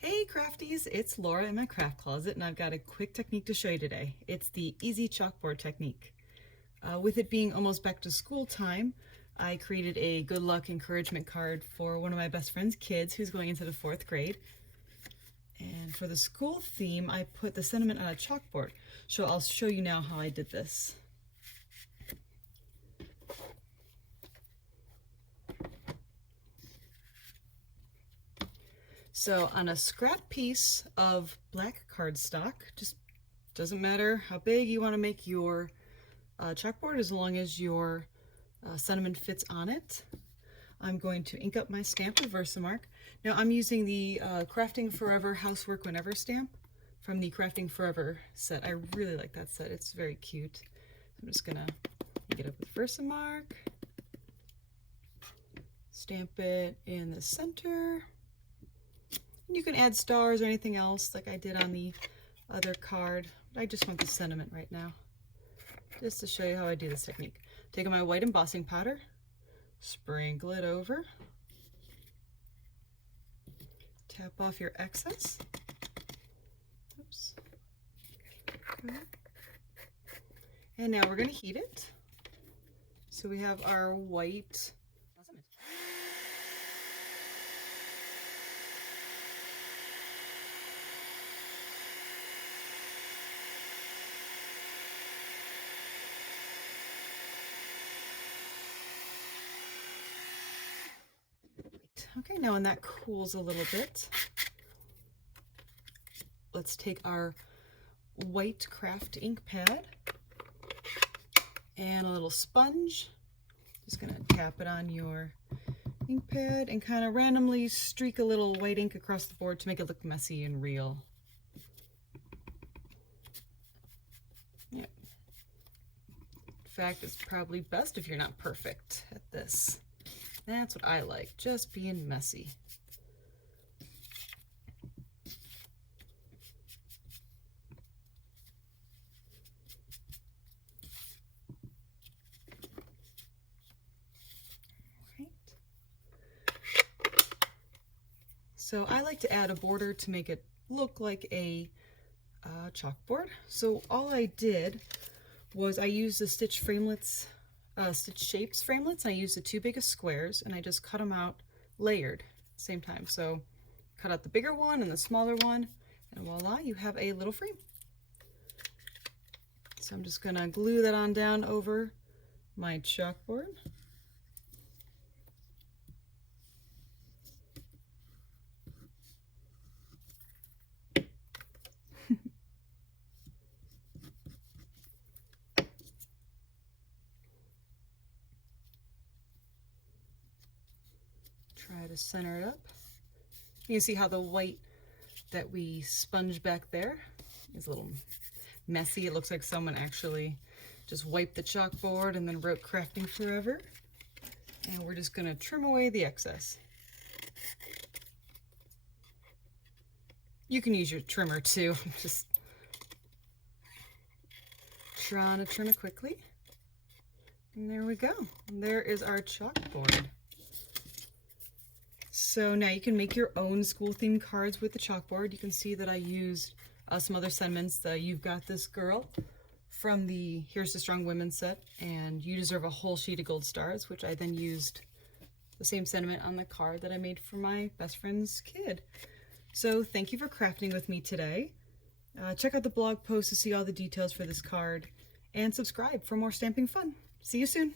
Hey crafties, it's Laura in my craft closet, and I've got a quick technique to show you today. It's the easy chalkboard technique. With it being almost back to school time, I created a good luck encouragement card for one of my best friend's kids who's going into the 4th grade. And for the school theme, I put the sentiment on a chalkboard. So I'll show you now how I did this. So on a scrap piece of black cardstock, just doesn't matter how big you want to make your chalkboard as long as your sentiment fits on it, I'm going to ink up my stamp with Versamark. Now I'm using the Crafting Forever Housework Whenever stamp from the Crafting Forever set. I really like that set. It's very cute. I'm just gonna ink it up with Versamark, stamp it in the center. You can add stars or anything else like I did on the other card, but I just want the sentiment right now, just to show you how I do this technique. Taking my white embossing powder, sprinkle it over, tap off your excess. Oops. Okay. And now we're going to heat it. So we have our white. Okay, now when that cools a little bit, let's take our white craft ink pad and a little sponge. Just gonna tap it on your ink pad and kind of randomly streak a little white ink across the board to make it look messy and real. Yep. In fact, it's probably best if you're not perfect at this. That's what I like, just being messy. Right. So I like to add a border to make it look like a chalkboard. So all I did was I used the Stitch Framelits Stitch Shapes framelits, and I used the 2 biggest squares, and I just cut them out layered at the same time. So cut out the bigger one and the smaller one, and voila, you have a little frame. So I'm just gonna glue that on down over my chalkboard. Try to center it up. You can see how the white that we sponged back there is a little messy. It looks like someone actually just wiped the chalkboard and then wrote Crafting Forever. And we're just gonna trim away the excess. You can use your trimmer too. I'm just trying to trim it quickly. And there we go. There is our chalkboard. So now you can make your own school themed cards with the chalkboard. You can see that I used some other sentiments, the You've Got This Girl from the Here's to Strong Women set, and You Deserve a Whole Sheet of Gold Stars, which I then used the same sentiment on the card that I made for my best friend's kid. So thank you for crafting with me today. Check out the blog post to see all the details for this card, and subscribe for more stamping fun. See you soon.